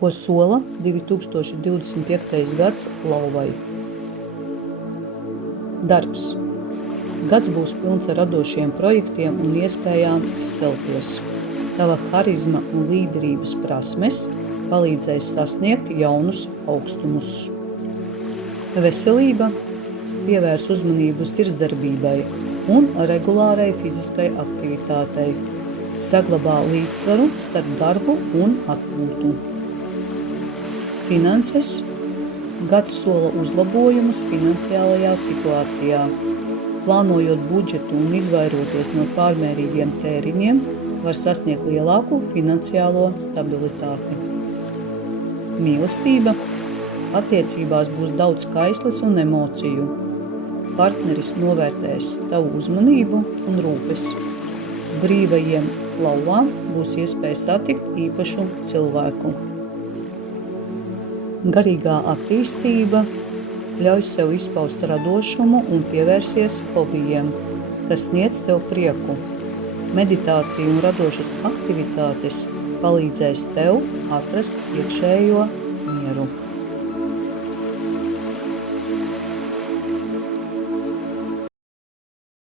Ko sola 2025. gads lauvai? Darbs. Gads būs pilns ar radošiem projektiem un iespējām izcelties. Tava harizma un līderības prasmes palīdzēs sasniegt jaunus augstumus. Veselība. Pievērs uzmanību sirdsdarbībai un regulārai fiziskai aktivitātei. Saglabā līdzsvaru starp darbu un atpūtu. Finanses. Gads sola uzlabojumus finansiālajā situācijā. Plānojot budžetu un izvairoties no pārmērīgiem tēriņiem, var sasniegt lielāku finansiālo stabilitāti. Mīlestība. Attiecībās būs daudz kaisles un emociju. Partneris novērtēs tavu uzmanību un rūpes. Brīvajiem lauvām būs iespēja satikt īpašu cilvēku. Garīgā attīstība. Ļauj sev izpaust radošumu un pievērsies hobijiem, kas sniedz tev prieku. Meditācija un radošas aktivitātes palīdzēs tev atrast iekšējo mieru.